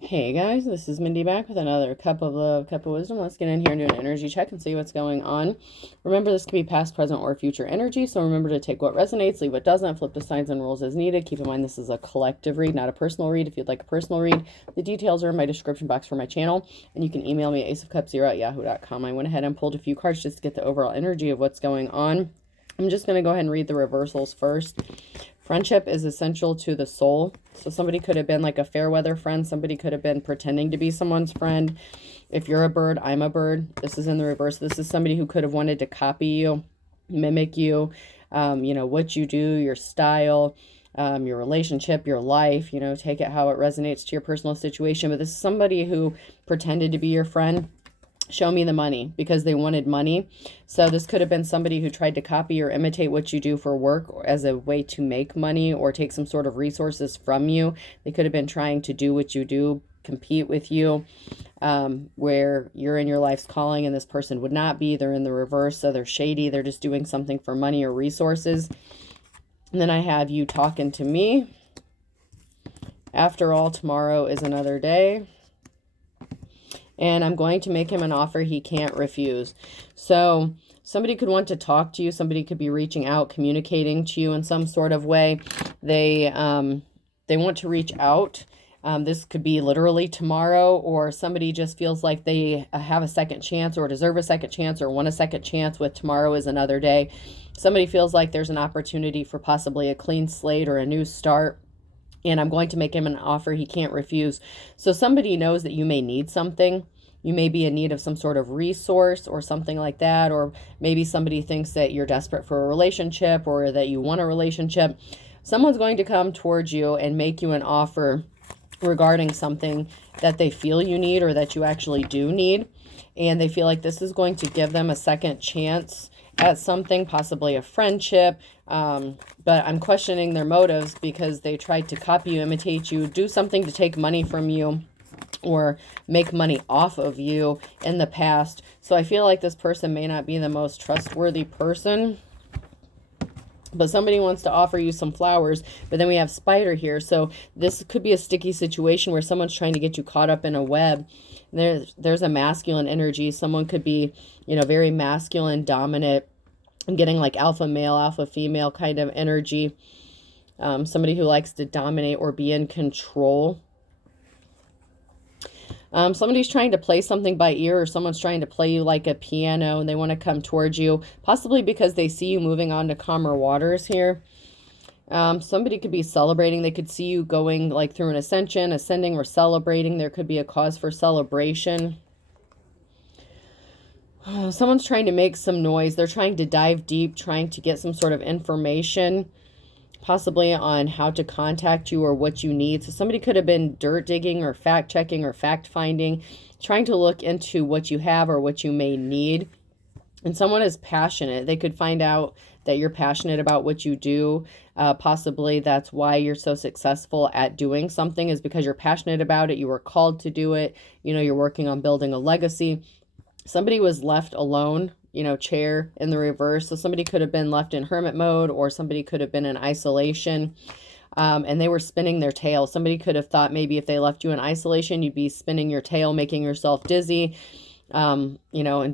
Hey guys, this is Mindy back with another cup of love, cup of wisdom. Let's get in here and do an energy check and see what's going on. Remember, this could be past, present, or future energy, so remember to take what resonates, leave what doesn't, flip the signs and rules as needed. Keep in mind this is a collective read, not a personal read. If you'd like a personal read, the details are in my description box for my channel, and you can email me at aceofcups0@yahoo.com. I went ahead and pulled a few cards just to get the overall energy of what's going on. I'm just going to go ahead and read the reversals first. Friendship is essential to the soul. So somebody could have been like a fair weather friend. Somebody could have been pretending to be someone's friend. If you're a bird, I'm a bird. This is in the reverse. This is somebody who could have wanted to copy you, mimic you, what you do, your style, your relationship, your life, take it how it resonates to your personal situation. But this is somebody who pretended to be your friend. Show me the money, because they wanted money. So this could have been somebody who tried to copy or imitate what you do for work as a way to make money or take some sort of resources from you. They could have been trying to do what you do, compete with you, where you're in your life's calling and this person would not be. They're in the reverse, so they're shady. They're just doing something for money or resources. And then I have you talking to me. After all, tomorrow is another day. And I'm going to make him an offer he can't refuse. So somebody could want to talk to you. Somebody could be reaching out, communicating to you in some sort of way. They want to reach out. This could be literally tomorrow, or somebody just feels like they have a second chance or deserve a second chance or want a second chance with tomorrow is another day. Somebody feels like there's an opportunity for possibly a clean slate or a new start. And I'm going to make him an offer he can't refuse. So somebody knows that you may need something. You may be in need of some sort of resource or something like that. Or maybe somebody thinks that you're desperate for a relationship or that you want a relationship. Someone's going to come towards you and make you an offer regarding something that they feel you need or that you actually do need. And they feel like this is going to give them a second chance at something, possibly a friendship, but I'm questioning their motives because they tried to copy you, imitate you, do something to take money from you or make money off of you in the past. So I feel like this person may not be the most trustworthy person, but somebody wants to offer you some flowers. But then we have spider here, so this could be a sticky situation where someone's trying to get you caught up in a web. There's a masculine energy. Someone could be, very masculine, dominant. I'm getting like alpha male, alpha female kind of energy. Somebody who likes to dominate or be in control. Somebody's trying to play something by ear, or someone's trying to play you like a piano and they want to come towards you, possibly because they see you moving on to calmer waters here. Somebody could be celebrating. They could see you going like through an ascending or celebrating. There could be a cause for celebration. Someone's trying to make some noise. They're trying to dive deep, trying to get some sort of information, possibly on how to contact you or what you need. So somebody could have been dirt digging or fact checking or fact finding, trying to look into what you have or what you may need. And someone is passionate. They could find out that you're passionate about what you do. Possibly that's why you're so successful at doing something, is because you're passionate about it. You were called to do it. You're working on building a legacy. Somebody was left alone, chair in the reverse. So somebody could have been left in hermit mode, or somebody could have been in isolation, and they were spinning their tail. Somebody could have thought maybe if they left you in isolation, you'd be spinning your tail, making yourself dizzy. And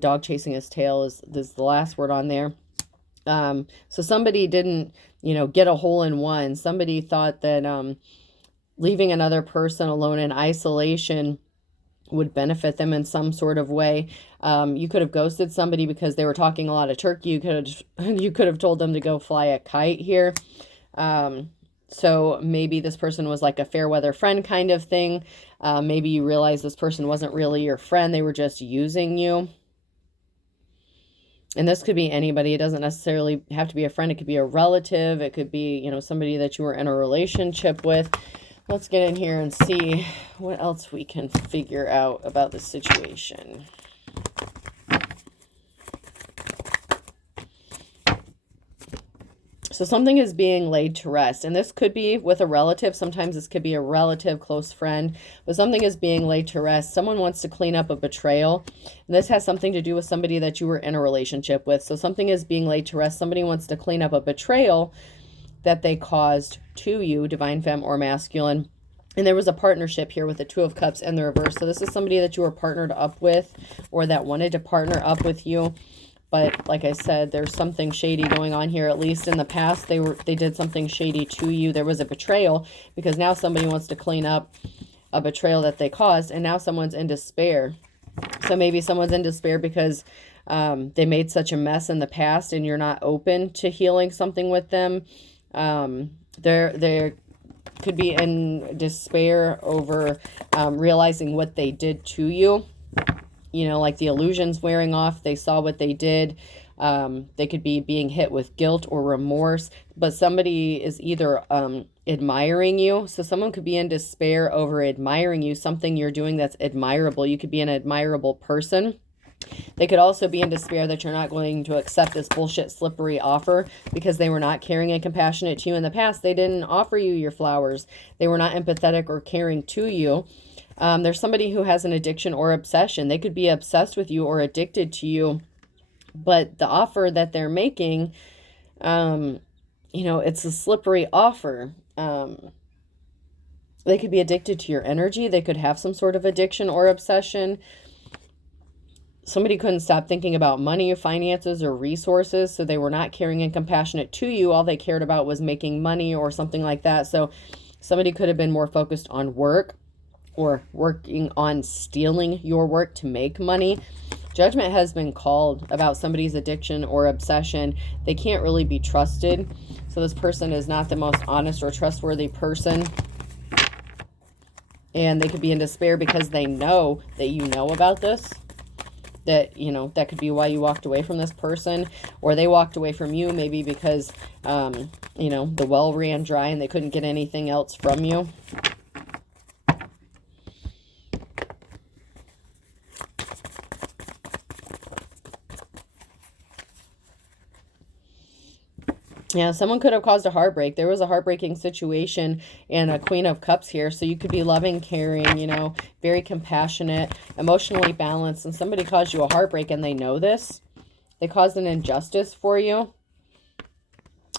dog chasing his tail is the last word on there. So somebody didn't, get a hole in one. Somebody thought that leaving another person alone in isolation would benefit them in some sort of way. You could have ghosted somebody because they were talking a lot of turkey. You could have told them to go fly a kite here. So maybe this person was like a fair weather friend kind of thing. Maybe you realize this person wasn't really your friend. They were just using you. And this could be anybody. It doesn't necessarily have to be a friend. It could be a relative. It could be, somebody that you were in a relationship with. Let's get in here and see what else we can figure out about this situation. So something is being laid to rest, and this could be with a relative. Sometimes this could be a relative, close friend, but something is being laid to rest. Someone wants to clean up a betrayal, and this has something to do with somebody that you were in a relationship with. So something is being laid to rest. Somebody wants to clean up a betrayal that they caused to you, divine femme or masculine. And there was a partnership here with the Two of Cups and the reverse. So this is somebody that you were partnered up with, or that wanted to partner up with you. But like I said, there's something shady going on here. At least in the past, they did something shady to you. There was a betrayal, because now somebody wants to clean up a betrayal that they caused, and now someone's in despair. So maybe someone's in despair because they made such a mess in the past, and you're not open to healing something with them. They're could be in despair over realizing what they did to you. You know, like the illusion's wearing off. They saw what they did. They could be being hit with guilt or remorse. But somebody is either admiring you. So someone could be in despair over admiring you, something you're doing that's admirable. You could be an admirable person. They could also be in despair that you're not going to accept this bullshit slippery offer because they were not caring and compassionate to you in the past. They didn't offer you your flowers. They were not empathetic or caring to you. There's somebody who has an addiction or obsession. They could be obsessed with you or addicted to you, but the offer that they're making, you know, it's a slippery offer. They could be addicted to your energy. They could have some sort of addiction or obsession. Somebody couldn't stop thinking about money, finances, or resources, so they were not caring and compassionate to you. All they cared about was making money or something like that. So somebody could have been more focused on work, or working on stealing your work to make money. Judgment has been called about somebody's addiction or obsession. They can't really be trusted. So this person is not the most honest or trustworthy person. And they could be in despair because they know that you know about this. That, you know, that could be why you walked away from this person, or they walked away from you maybe because, you know, the well ran dry and they couldn't get anything else from you. Yeah, someone could have caused a heartbreak. There was a heartbreaking situation and a Queen of Cups here. So you could be loving, caring, you know, very compassionate, emotionally balanced. And somebody caused you a heartbreak and they know this. They caused an injustice for you.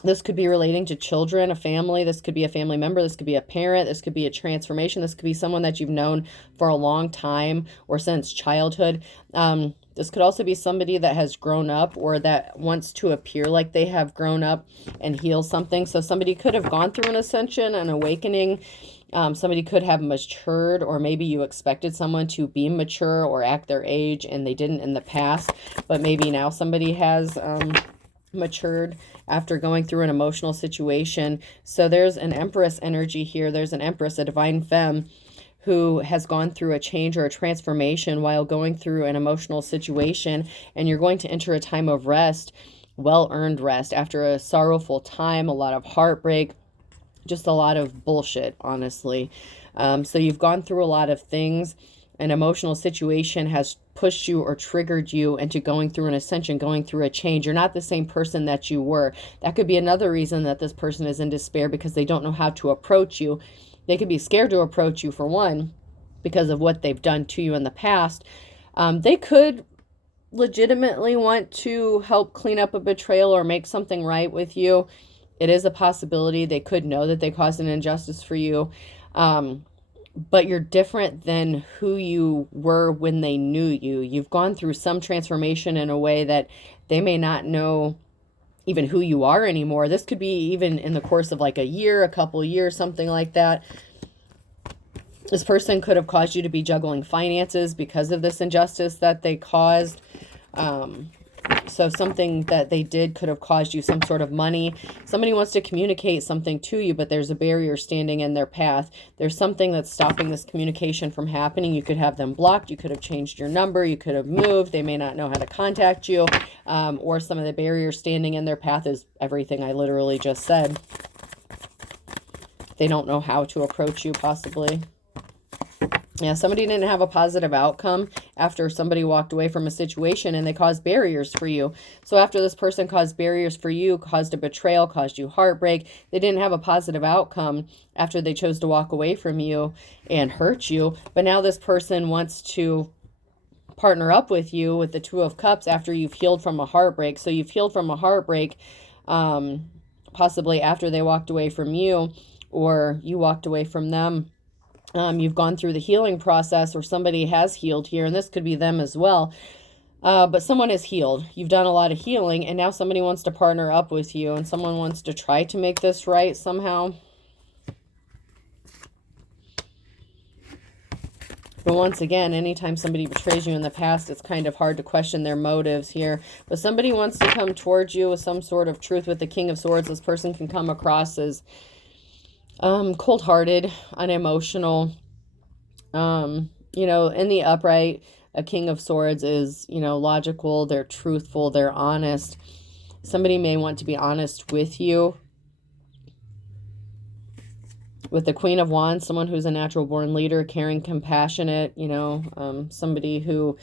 This could be relating to children, a family. This could be a family member. This could be a parent. This could be a transformation. This could be someone that you've known for a long time or since childhood. This could also be somebody that has grown up or that wants to appear like they have grown up and heal something. So somebody could have gone through an ascension, an awakening. Somebody could have matured, or maybe you expected someone to be mature or act their age and they didn't in the past. But maybe now somebody has matured after going through an emotional situation. So there's an Empress energy here. There's an Empress, a divine femme, who has gone through a change or a transformation while going through an emotional situation, and you're going to enter a time of rest, well-earned rest, after a sorrowful time, a lot of heartbreak, just a lot of bullshit, honestly. So you've gone through a lot of things. An emotional situation has pushed you or triggered you into going through an ascension, going through a change. You're not the same person that you were. That could be another reason that this person is in despair, because they don't know how to approach you. They could be scared to approach you, for one, because of what they've done to you in the past. They could legitimately want to help clean up a betrayal or make something right with you. It is a possibility. They could know that they caused an injustice for you. But you're different than who you were when they knew you. You've gone through some transformation in a way that they may not know even who you are anymore. This could be even in the course of like a year, a couple years, something like that. This person could have caused you to be juggling finances because of this injustice that they caused. So something that they did could have caused you some sort of money. Somebody wants to communicate something to you, but there's a barrier standing in their path. There's something that's stopping this communication from happening. You could have them blocked. You could have changed your number. You could have moved. They may not know how to contact you. Or some of the barriers standing in their path is everything I literally just said. They don't know how to approach you, possibly. Yeah, somebody didn't have a positive outcome after somebody walked away from a situation, and they caused barriers for you. So after this person caused barriers for you, caused a betrayal, caused you heartbreak, they didn't have a positive outcome after they chose to walk away from you and hurt you. But now this person wants to partner up with you with the Two of Cups after you've healed from a heartbreak. So you've healed from a heartbreak, possibly after they walked away from you, or you walked away from them. You've gone through the healing process, or somebody has healed here, and this could be them as well. But someone is healed. You've done a lot of healing, and now somebody wants to partner up with you, and someone wants to try to make this right somehow. But once again, anytime somebody betrays you in the past, it's kind of hard to question their motives here. But somebody wants to come towards you with some sort of truth. With the King of Swords, this person can come across as cold-hearted, unemotional. You know, in the upright, a King of Swords is, you know, logical. They're truthful. They're honest. Somebody may want to be honest with you. With the Queen of Wands, someone who's a natural born leader, caring, compassionate, you know, somebody who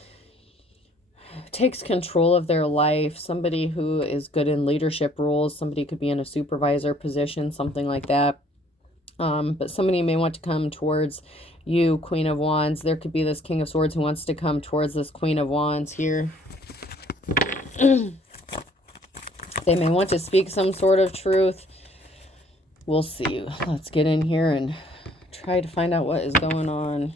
takes control of their life, somebody who is good in leadership roles, somebody could be in a supervisor position, something like that. But somebody may want to come towards you, Queen of Wands. There could be this King of Swords who wants to come towards this Queen of Wands here. They may want to speak some sort of truth. We'll see. Let's get in here and try to find out what is going on.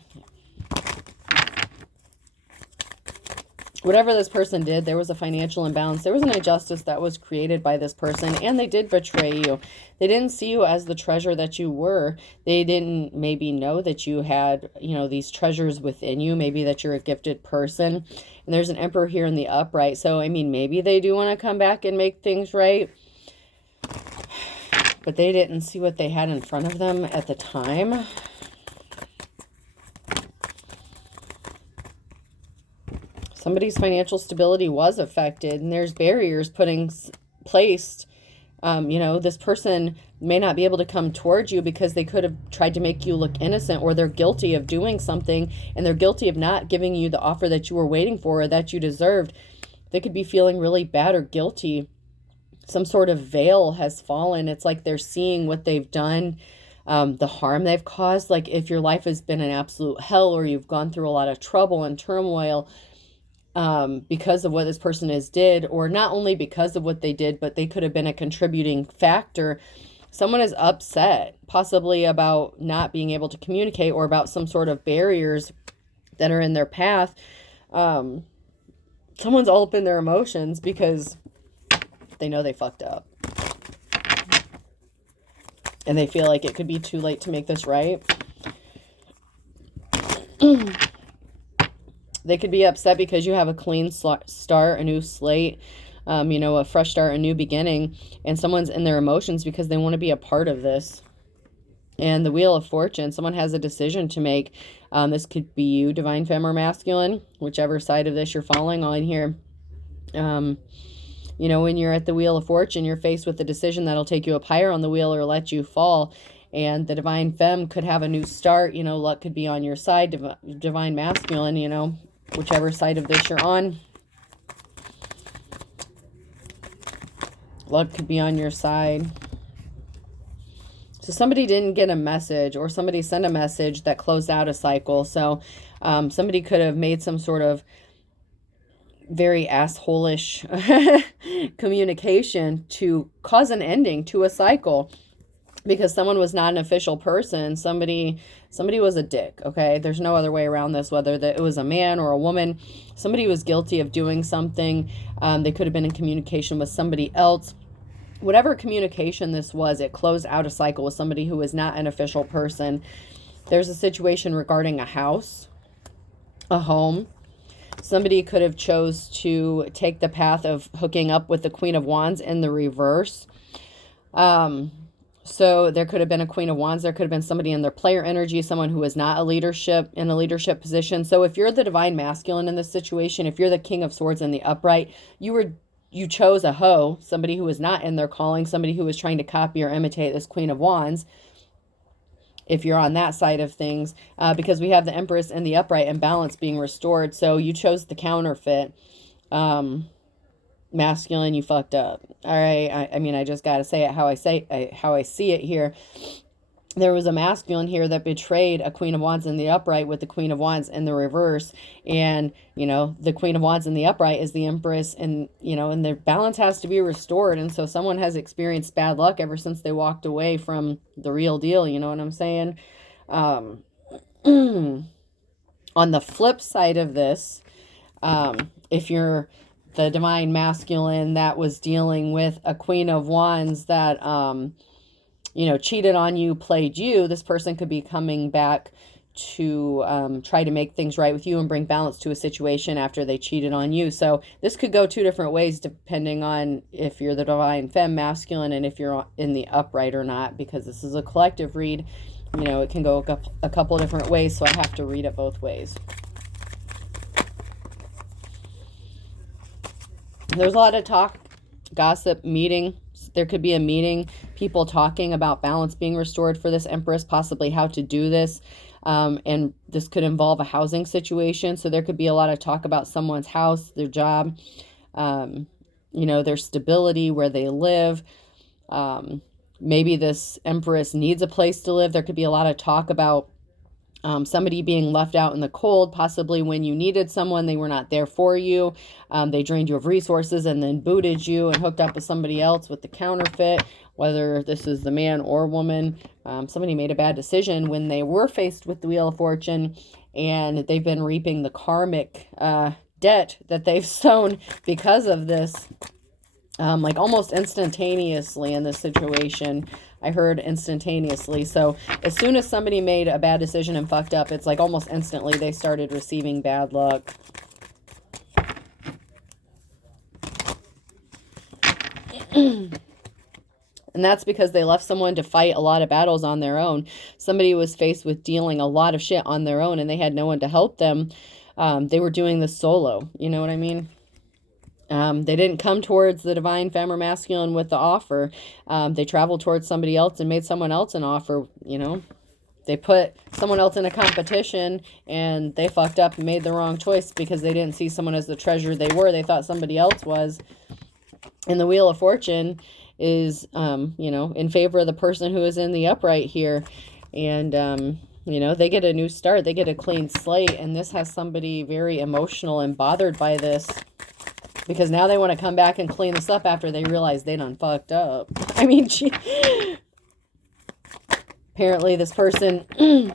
Whatever this person did, there was a financial imbalance. There was an injustice that was created by this person, and they did betray you. They didn't see you as the treasure that you were. They didn't maybe know that you had, you know, these treasures within you, maybe that you're a gifted person. And there's an Emperor here in the upright. So, I mean, maybe they do want to come back and make things right. But they didn't see what they had in front of them at the time. Somebody's financial stability was affected, and there's barriers placed. You know, this person may not be able to come towards you because they could have tried to make you look innocent, or they're guilty of doing something, and they're guilty of not giving you the offer that you were waiting for or that you deserved. They could be feeling really bad or guilty. Some sort of veil has fallen. It's like they're seeing what they've done, the harm they've caused. Like if your life has been an absolute hell, or you've gone through a lot of trouble and turmoil because of what this person has did, or not only because of what they did, but they could have been a contributing factor. Someone is upset, possibly about not being able to communicate, or about some sort of barriers that are in their path. Someone's all up in their emotions because they know they fucked up. And they feel like it could be too late to make this right. They could be upset because you have a clean start, a new slate, you know, a fresh start, a new beginning. And someone's in their emotions because they want to be a part of this. And the Wheel of Fortune, someone has a decision to make. This could be you, divine femme or masculine, whichever side of this you're following on here. You know, when you're at the Wheel of Fortune, you're faced with a decision that'll take you up higher on the wheel or let you fall. And the divine femme could have a new start. You know, luck could be on your side. Divine masculine, you know, whichever side of this you're on. Luck could be on your side. So somebody didn't get a message, or somebody sent a message that closed out a cycle. So somebody could have made some sort of very asshole-ish communication to cause an ending to a cycle, because someone was not an official person. Somebody was a dick, okay? There's no other way around this, whether it was a man or a woman. Somebody was guilty of doing something. They could have been in communication with somebody else. Whatever communication this was, it closed out a cycle with somebody who was not an official person. There's a situation regarding a house, a home. Somebody could have chose to take the path of hooking up with the Queen of Wands in the reverse. So there could have been a Queen of Wands. There could have been somebody in their player energy, someone who is not in a leadership position. So if you're the divine masculine in this situation, if you're the King of Swords in the upright, you chose a hoe, somebody who was not in their calling, somebody who was trying to copy or imitate this Queen of Wands. If you're on that side of things, because we have the Empress in the upright and balance being restored. So you chose the counterfeit. Masculine, you fucked up. All right. I mean, I just got to say it how I see it here. There was a masculine here that betrayed a Queen of Wands in the upright with the Queen of Wands in the reverse. And, you know, the Queen of Wands in the upright is the Empress, and, you know, and the balance has to be restored. And so someone has experienced bad luck ever since they walked away from the real deal. You know what I'm saying? On the flip side of this, if you're the divine masculine that was dealing with a Queen of Wands that, you know, cheated on you, played you, this person could be coming back to try to make things right with you and bring balance to a situation after they cheated on you. So this could go two different ways depending on if you're the divine femme masculine and if you're in the upright or not, because this is a collective read. You know, it can go a couple different ways, so I have to read it both ways. There's a lot of talk, gossip, meeting. There could be a meeting, people talking about balance being restored for this Empress, possibly how to do this. And this could involve a housing situation. So there could be a lot of talk about someone's house, their job, you know, their stability, where they live. Maybe this Empress needs a place to live. There could be a lot of talk about somebody being left out in the cold, possibly when you needed someone, they were not there for you. They drained you of resources and then booted you and hooked up with somebody else with the counterfeit, whether this is the man or woman. Somebody made a bad decision when they were faced with the Wheel of Fortune, and they've been reaping the karmic debt that they've sown because of this. Like almost instantaneously in this situation. I heard instantaneously. So as soon as somebody made a bad decision and fucked up, it's like almost instantly they started receiving bad luck. And that's because they left someone to fight a lot of battles on their own. Somebody was faced with dealing a lot of shit on their own and they had no one to help them. They were doing this solo. You know what I mean? They didn't come towards the divine femme or masculine with the offer. They traveled towards somebody else and made someone else an offer, you know. They put someone else in a competition and they fucked up and made the wrong choice because they didn't see someone as the treasure they were. They thought somebody else was. And the Wheel of Fortune is, you know, in favor of the person who is in the upright here. And, you know, they get a new start. They get a clean slate. And this has somebody very emotional and bothered by this, because now they want to come back and clean this up after they realize they done fucked up. I mean, apparently this person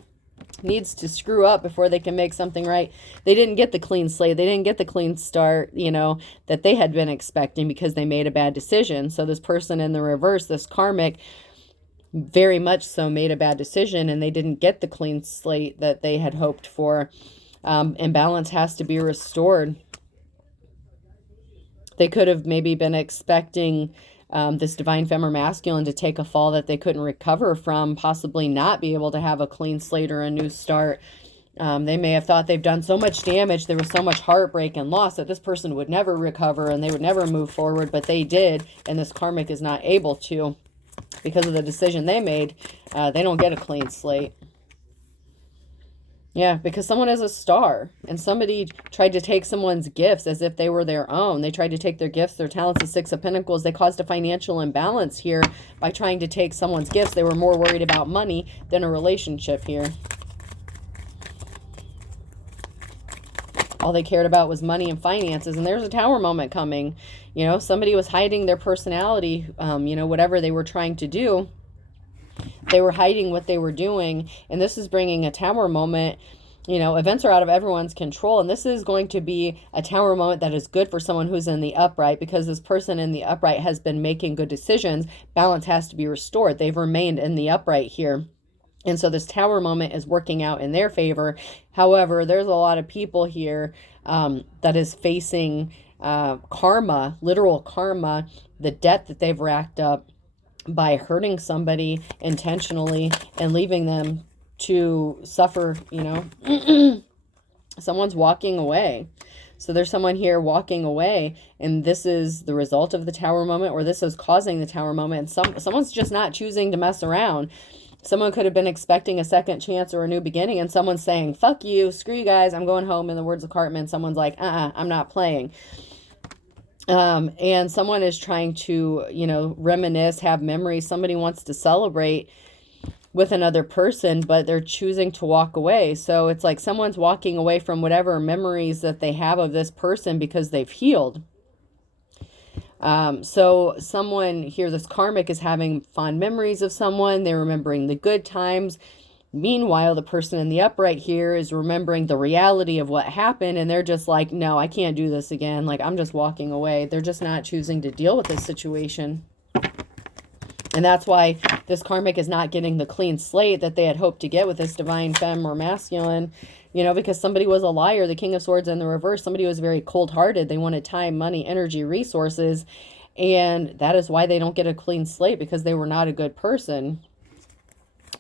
needs to screw up before they can make something right. They didn't get the clean slate. They didn't get the clean start, you know, that they had been expecting because they made a bad decision. So this person in the reverse, this karmic, very much so made a bad decision and they didn't get the clean slate that they had hoped for. And balance has to be restored. They could have maybe been expecting this divine femme or masculine to take a fall that they couldn't recover from, possibly not be able to have a clean slate or a new start. They may have thought they've done so much damage, there was so much heartbreak and loss that this person would never recover and they would never move forward, but they did, and this karmic is not able to because of the decision they made. They don't get a clean slate. Yeah, because someone is a star and somebody tried to take someone's gifts as if they were their own. They tried to take their gifts, their talents, the Six of Pentacles. They caused a financial imbalance here by trying to take someone's gifts. They were more worried about money than a relationship here. All they cared about was money and finances. And there's a Tower moment coming. You know, somebody was hiding their personality, you know, whatever they were trying to do. They were hiding what they were doing, and this is bringing a Tower moment. You know, events are out of everyone's control, and this is going to be a Tower moment that is good for someone who's in the upright, because this person in the upright has been making good decisions. Balance has to be restored. They've remained in the upright here. And so this Tower moment is working out in their favor. However, there's a lot of people here that is facing karma, literal karma, the debt that they've racked up by hurting somebody intentionally and leaving them to suffer, you know. Someone's walking away. So there's someone here walking away, and this is the result of the Tower moment, or this is causing the Tower moment. And someone's just not choosing to mess around. Someone could have been expecting a second chance or a new beginning, and someone's saying, fuck you, screw you guys, I'm going home, in the words of Cartman. Someone's like, I'm not playing. And someone is trying to, you know, reminisce, have memories. Somebody wants to celebrate with another person, but they're choosing to walk away. So it's like someone's walking away from whatever memories that they have of this person because they've healed. So someone here, this karmic, is having fond memories of someone. They're remembering the good times. Meanwhile, the person in the upright here is remembering the reality of what happened, and they're just like, no, I can't do this again. Like, I'm just walking away. They're just not choosing to deal with this situation. And that's why this karmic is not getting the clean slate that they had hoped to get with this divine femme or masculine, you know, because somebody was a liar. The King of Swords in the reverse, somebody was very cold-hearted. They wanted time, money, energy, resources, and that is why they don't get a clean slate, because they were not a good person.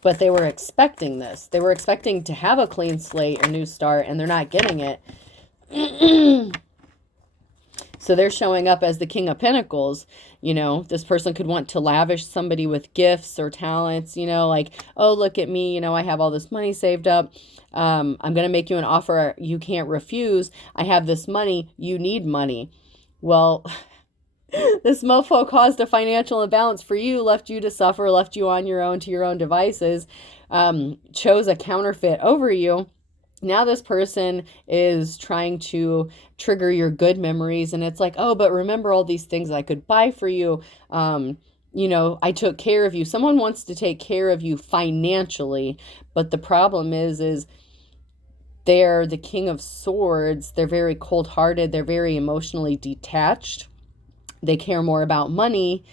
But they were expecting this. They were expecting to have a clean slate, a new start, and they're not getting it. So they're showing up as the King of Pentacles. You know, this person could want to lavish somebody with gifts or talents, you know, like, oh, look at me, you know, I have all this money saved up. I'm going to make you an offer you can't refuse. I have this money. You need money. Well, this mofo caused a financial imbalance for you, left you to suffer, left you on your own to your own devices, chose a counterfeit over you. Now this person is trying to trigger your good memories, and it's like, oh, but remember all these things I could buy for you. You know, I took care of you. Someone wants to take care of you financially, but the problem is they're the King of Swords. They're very cold-hearted. They're very emotionally detached. They care more about money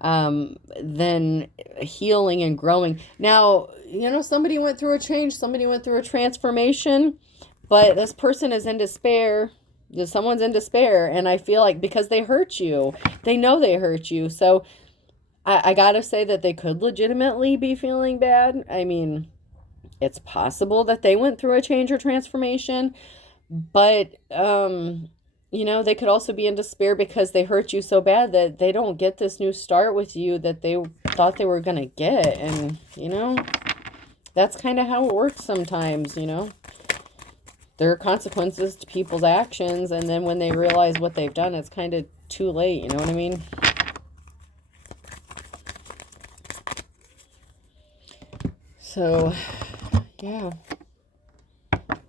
than healing and growing. Now, you know, somebody went through a change. Somebody went through a transformation. But this person is in despair. Someone's in despair. And I feel like because they hurt you. They know they hurt you. So I got to say that they could legitimately be feeling bad. I mean, it's possible that they went through a change or transformation. But you know, they could also be in despair because they hurt you so bad that they don't get this new start with you that they thought they were going to get. And, you know, that's kind of how it works sometimes, you know. There are consequences to people's actions, and then when they realize what they've done, it's kind of too late, you know what I mean? So, yeah.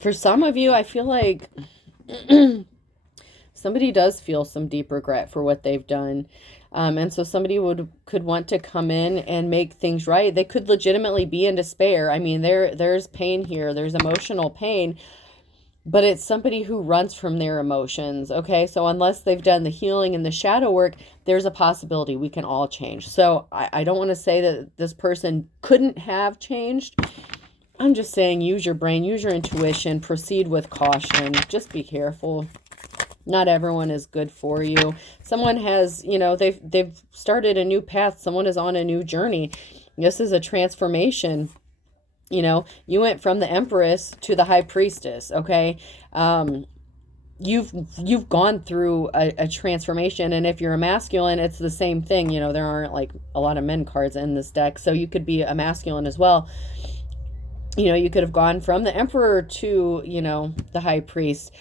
For some of you, I feel like somebody does feel some deep regret for what they've done. And so somebody could want to come in and make things right. They could legitimately be in despair. I mean, there's pain here. There's emotional pain. But it's somebody who runs from their emotions, okay? So unless they've done the healing and the shadow work, there's a possibility we can all change. So I don't want to say that this person couldn't have changed. I'm just saying use your brain, use your intuition, proceed with caution. Just be careful. Not everyone is good for you. Someone has, you know, they've started a new path. Someone is on a new journey. This is a transformation. You know, you went from the Empress to the High Priestess, okay? You've gone through a transformation, and if you're a masculine, it's the same thing. You know, there aren't like a lot of men cards in this deck, so you could be a masculine as well. You know, you could have gone from the Emperor to, you know, the High Priest.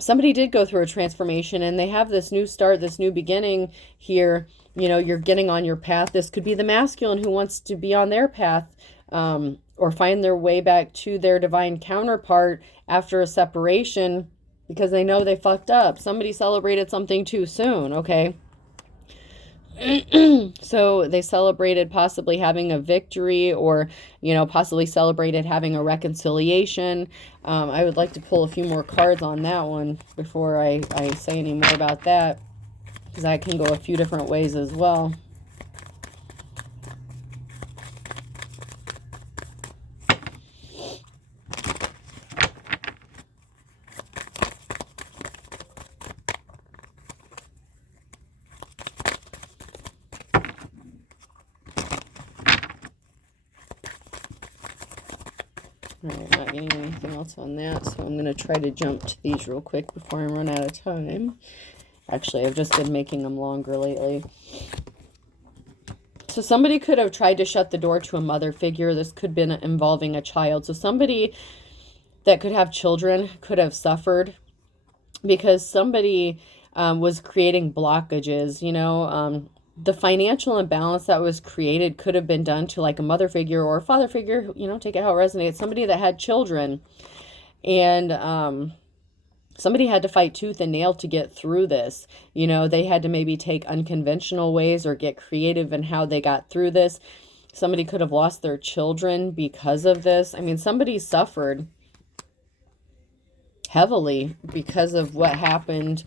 Somebody did go through a transformation, and they have this new start, this new beginning here. You know, you're getting on your path. This could be the masculine who wants to be on their path, or find their way back to their divine counterpart after a separation because they know they fucked up. Somebody celebrated something too soon, okay? So they celebrated possibly having a victory, or, you know, possibly celebrated having a reconciliation. I would like to pull a few more cards on that one before I say any more about that, because I can go a few different ways as well. Alright, I'm not getting anything else on that, so I'm going to try to jump to these real quick before I run out of time. Actually, I've just been making them longer lately. So somebody could have tried to shut the door to a mother figure. This could have been involving a child. So somebody that could have children could have suffered because somebody was creating blockages, you know. The financial imbalance that was created could have been done to like a mother figure or a father figure, you know, take it how it resonates. Somebody that had children, and somebody had to fight tooth and nail to get through this. You know, they had to maybe take unconventional ways or get creative in how they got through this. Somebody could have lost their children because of this. I mean, somebody suffered heavily because of what happened.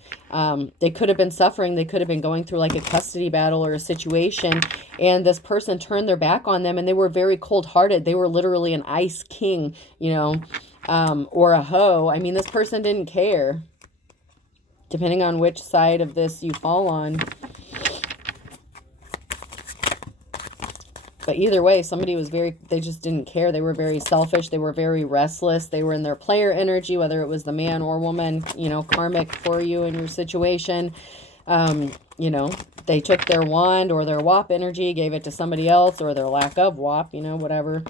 They could have been suffering. They could have been going through like a custody battle or a situation, and this person turned their back on them, and they were very cold-hearted. They were literally an ice king, you know, or a hoe. I mean, this person didn't care, depending on which side of this you fall on. But either way, somebody was they just didn't care. They were very selfish. They were very restless. They were in their player energy, whether it was the man or woman, you know, karmic for you in your situation. You know, they took their wand or their WAP energy, gave it to somebody else, or their lack of WAP, you know, whatever.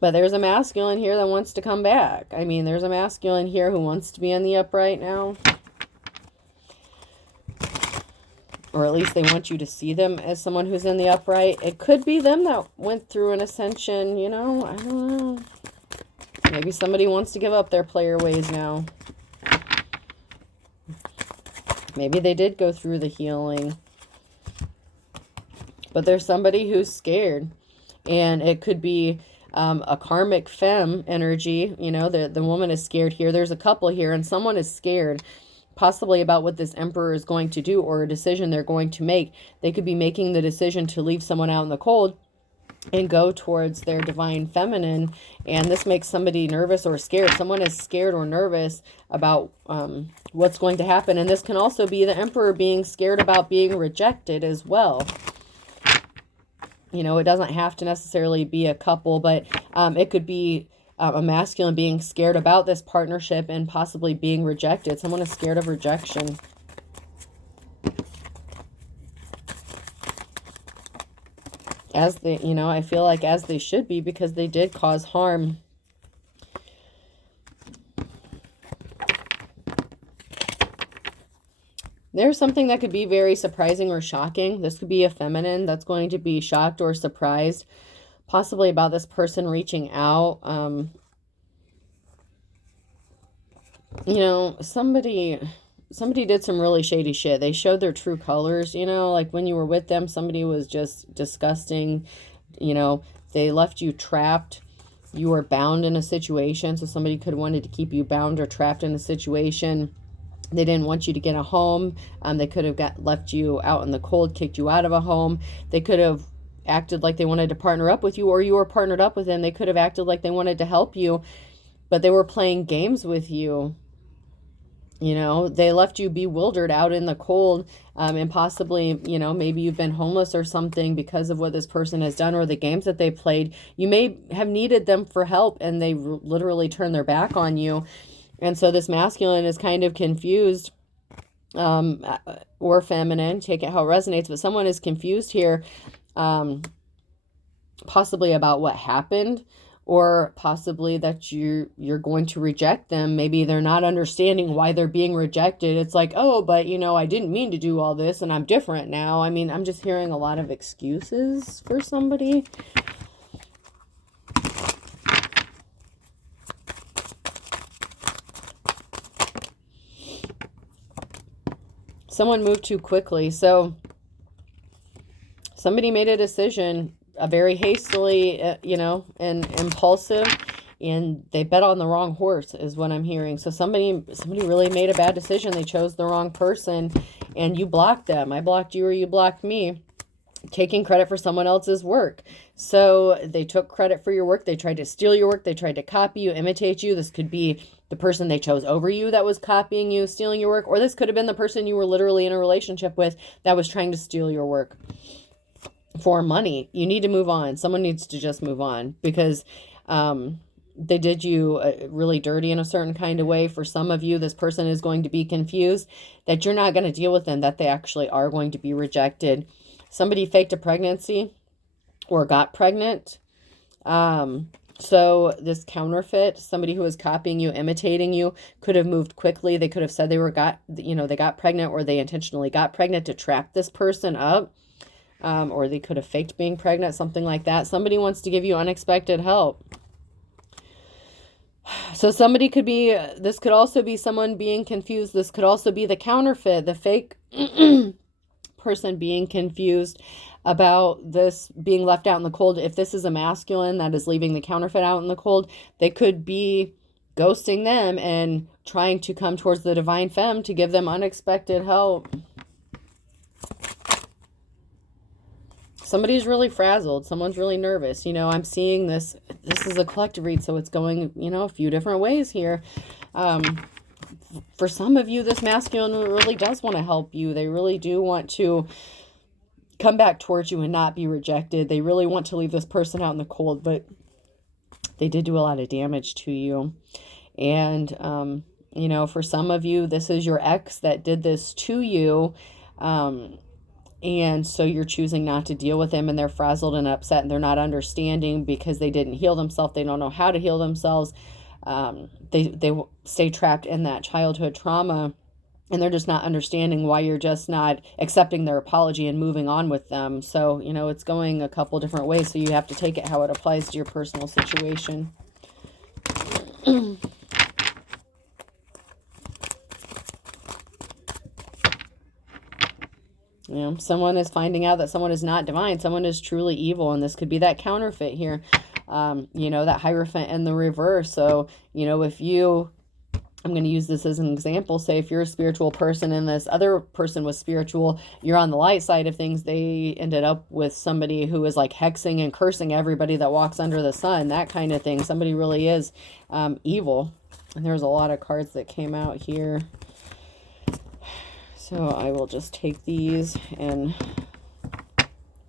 But there's a masculine here that wants to come back. I mean, there's a masculine here who wants to be in the upright now. Or at least they want you to see them as someone who's in the upright. It could be them that went through an ascension, you know. I don't know. Maybe somebody wants to give up their player ways now. Maybe they did go through the healing. But there's somebody who's scared. And it could be a karmic femme energy. You know, the woman is scared here. There's a couple here and someone is scared. Possibly about what this emperor is going to do or a decision they're going to make. They could be making the decision to leave someone out in the cold and go towards their divine feminine. And this makes somebody nervous or scared. Someone is scared or nervous about what's going to happen. And this can also be the emperor being scared about being rejected as well. You know, it doesn't have to necessarily be a couple, but it could be a masculine being scared about this partnership and possibly being rejected. Someone is scared of rejection. As they, you know, I feel like as they should be, because they did cause harm. There's something that could be very surprising or shocking. This could be a feminine that's going to be shocked or surprised. Possibly about this person reaching out. You know, somebody did some really shady shit. They showed their true colors, you know, like when you were with them, somebody was just disgusting. You know, they left you trapped. You were bound in a situation. So somebody could have wanted to keep you bound or trapped in a situation. They didn't want you to get a home. They could have left you out in the cold, kicked you out of a home. They could have acted like they wanted to partner up with you, or you were partnered up with them. They could have acted like they wanted to help you, but they were playing games with you. You know, they left you bewildered out in the cold, and possibly, you know, maybe you've been homeless or something because of what this person has done or the games that they played. You may have needed them for help and they literally turned their back on you. And so this masculine is kind of confused, or feminine, take it how it resonates, but someone is confused here. Possibly about what happened, or possibly that you're going to reject them. Maybe they're not understanding why they're being rejected. It's like, oh, but you know, I didn't mean to do all this and I'm different now. I mean, I'm just hearing a lot of excuses for somebody. Someone moved too quickly. So somebody made a decision, very hastily, you know, and impulsive, and they bet on the wrong horse is what I'm hearing. So somebody really made a bad decision. They chose the wrong person and you blocked them. I blocked you or you blocked me, taking credit for someone else's work. So they took credit for your work. They tried to steal your work. They tried to copy you, imitate you. This could be the person they chose over you that was copying you, stealing your work, or this could have been the person you were literally in a relationship with that was trying to steal your work for money. You need to move on. Someone needs to just move on, because they did you really dirty in a certain kind of way. For some of you, this person is going to be confused that you're not going to deal with them, that they actually are going to be rejected. Somebody faked a pregnancy or got pregnant. So this counterfeit, somebody who was copying you, imitating you, could have moved quickly. They could have said they got pregnant, or they intentionally got pregnant to trap this person up. Or they could have faked being pregnant, something like that. Somebody wants to give you unexpected help. So somebody could be, this could also be someone being confused. This could also be the counterfeit, the fake person being confused. about this being left out in the cold. If this is a masculine that is leaving the counterfeit out in the cold, they could be ghosting them and trying to come towards the divine femme to give them unexpected help. Somebody's really frazzled. Someone's really nervous. You know, I'm seeing this. This is a collective read, so it's going, you know, a few different ways here. For some of you, this masculine really does want to help you. They really do want to come back towards you and not be rejected. They really want to leave this person out in the cold, but they did do a lot of damage to you. And, you know, for some of you, this is your ex that did this to you. And so you're choosing not to deal with them, and they're frazzled and upset, and they're not understanding because they didn't heal themselves. They don't know how to heal themselves. They stay trapped in that childhood trauma, and they're just not understanding why you're just not accepting their apology and moving on with them. So, you know, it's going a couple different ways. So you have to take it how it applies to your personal situation. You know, someone is finding out that someone is not divine. Someone is truly evil. And this could be that counterfeit here. You know, that Hierophant in the reverse. So, you know, if you, I'm going to use this as an example. Say if you're a spiritual person and this other person was spiritual, you're on the light side of things. They ended up with somebody who is like hexing and cursing everybody that walks under the sun. That kind of thing. Somebody really is evil. And there's a lot of cards that came out here. So I will just take these and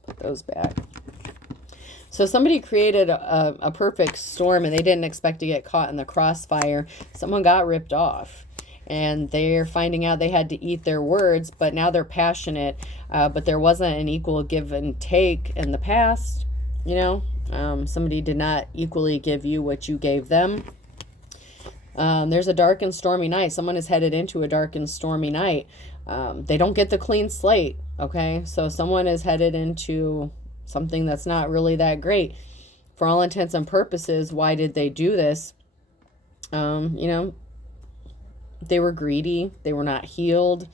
put those back. So somebody created a perfect storm, and they didn't expect to get caught in the crossfire. Someone got ripped off, and they're finding out they had to eat their words, but now they're passionate. But there wasn't an equal give and take in the past. You know, somebody did not equally give you what you gave them. There's a dark and stormy night. Someone is headed into a dark and stormy night. They don't get the clean slate, okay? So someone is headed into something that's not really that great. For all intents and purposes, why did they do this? You know, they were greedy. They were not healed.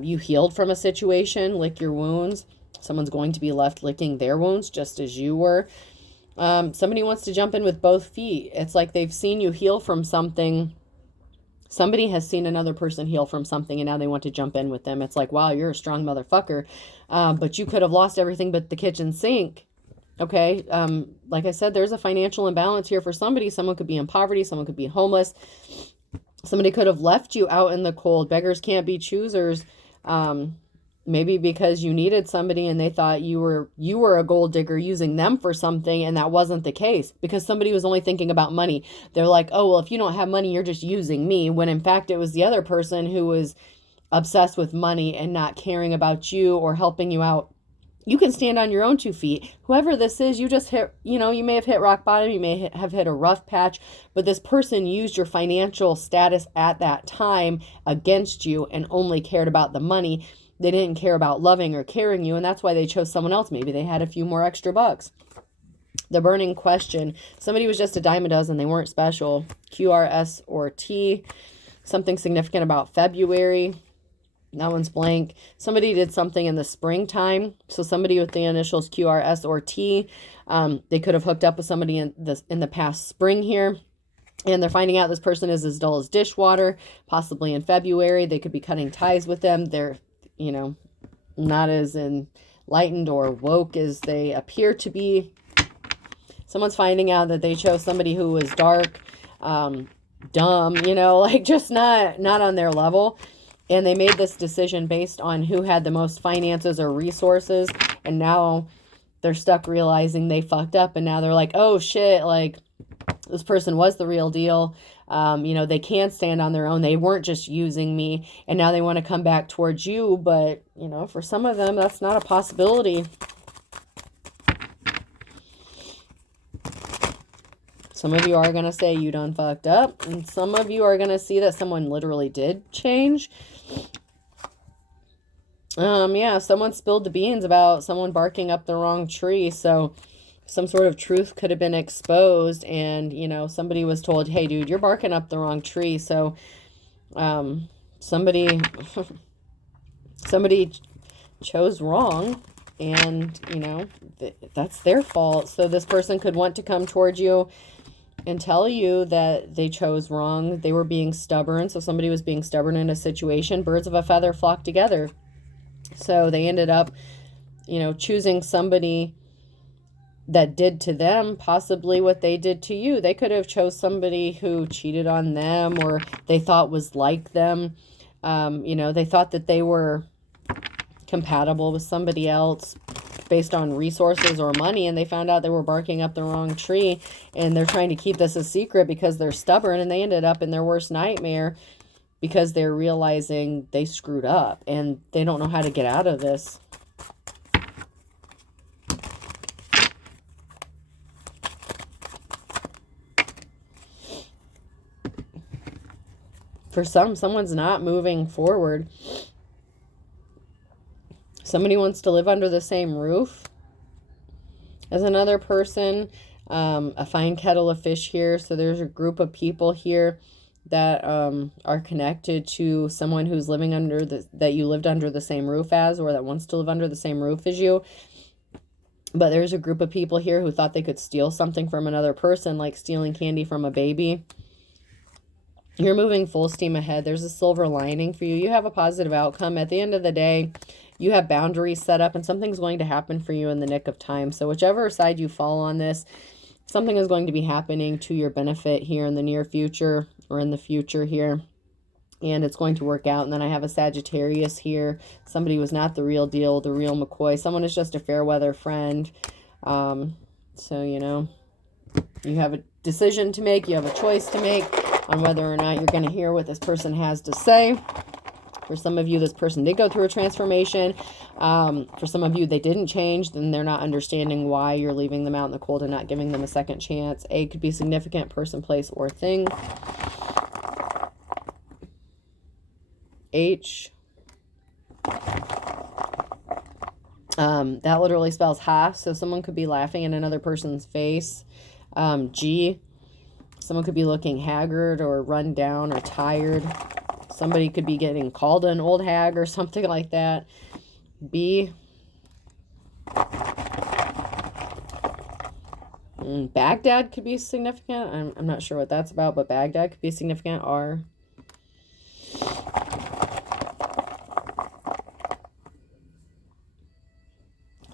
You healed from a situation, lick your wounds. Someone's going to be left licking their wounds just as you were. Somebody wants to jump in with both feet. It's like they've seen you heal from something. Somebody has seen another person heal from something, and now they want to jump in with them. It's like, wow, you're a strong motherfucker. But you could have lost everything but the kitchen sink. Okay. Like I said, there's a financial imbalance here for somebody. Someone could be in poverty. Someone could be homeless. Somebody could have left you out in the cold. Beggars can't be choosers. Maybe because you needed somebody and they thought you were a gold digger using them for something, and that wasn't the case because somebody was only thinking about money. They're like, oh, well, if you don't have money, you're just using me, when in fact it was the other person who was obsessed with money and not caring about you or helping you out. You can stand on your own 2 feet. Whoever this is, you just hit, you know, you may have hit rock bottom. You may have hit a rough patch, but this person used your financial status at that time against you and only cared about the money. They didn't care about loving or caring you, and that's why they chose someone else. Maybe they had a few more extra bucks. The burning question. Somebody was just a dime a dozen. They weren't special. QRS or T. Something significant about February. That one's blank. Somebody did something in the springtime. So somebody with the initials QRS or T. They could have hooked up with somebody in the past spring here. And they're finding out this person is as dull as dishwater, possibly in February. They could be cutting ties with them. They're, you know, not as enlightened or woke as they appear to be. Someone's finding out that they chose somebody who was dark, dumb, you know, like just not on their level. And they made this decision based on who had the most finances or resources. And now they're stuck realizing they fucked up. And now they're like, oh shit, like this person was the real deal. You know, they can stand on their own. They weren't just using me. And now they want to come back towards you. But, you know, for some of them, that's not a possibility. Some of you are going to say you done fucked up. And some of you are going to see that someone literally did change. Yeah, someone spilled the beans about someone barking up the wrong tree. So some sort of truth could have been exposed, and, you know, somebody was told, hey, dude, you're barking up the wrong tree. So somebody chose wrong. And, you know, that's their fault. So this person could want to come towards you and tell you that they chose wrong. They were being stubborn. So somebody was being stubborn in a situation. Birds of a feather flock together. So they ended up, you know, choosing somebody that did to them possibly what they did to you. They could have chose somebody who cheated on them, or they thought was like them. You know, they thought that they were compatible with somebody else based on resources or money, and they found out they were barking up the wrong tree, and they're trying to keep this a secret because they're stubborn, and they ended up in their worst nightmare because they're realizing they screwed up and they don't know how to get out of this. For someone's not moving forward. Somebody wants to live under the same roof as another person. A fine kettle of fish here. So there's a group of people here that are connected to someone who's living under that you lived under the same roof as, or that wants to live under the same roof as you. But there's a group of people here who thought they could steal something from another person, like stealing candy from a baby. You're moving full steam ahead. There's a silver lining for you. You have a positive outcome. At the end of the day, you have boundaries set up, and something's going to happen for you in the nick of time. So whichever side you fall on this, something is going to be happening to your benefit here in the near future, or in the future here. And it's going to work out. And then I have a Sagittarius here. Somebody was not the real deal, the real McCoy. Someone is just a fair weather friend. So, you know, you have a decision to make. You have a choice to make on whether or not you're going to hear what this person has to say. For some of you, this person did go through a transformation. For some of you, they didn't change. Then they're not understanding why you're leaving them out in the cold and not giving them a second chance. A could be significant, person, place, or thing. H. That literally spells ha. So someone could be laughing in another person's face. G. Someone could be looking haggard or run down or tired. Somebody could be getting called an old hag or something like that. B. Baghdad could be significant. I'm not sure what that's about, but Baghdad could be significant. R.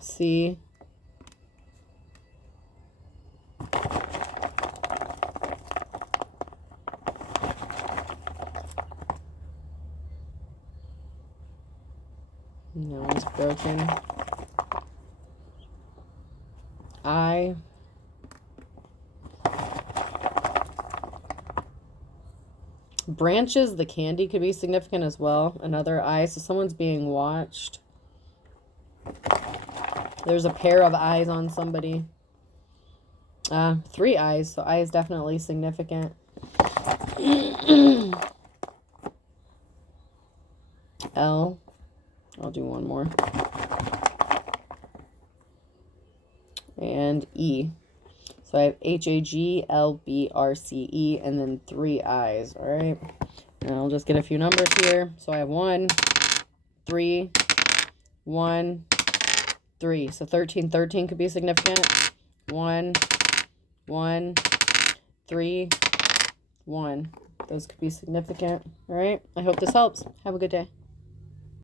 C. No one's broken. I. Branches, the candy could be significant as well. Another I. So someone's being watched. There's a pair of eyes on somebody. 3 eyes. So I is definitely significant. L. I'll do one more. And E. So I have HAGLBRCE and then 3 eyes. All right. And I'll just get a few numbers here. So I have 1, 3, 1, 3. So 13. 13 could be significant. 1, 1, 3, 1. Those could be significant. All right. I hope this helps. Have a good day.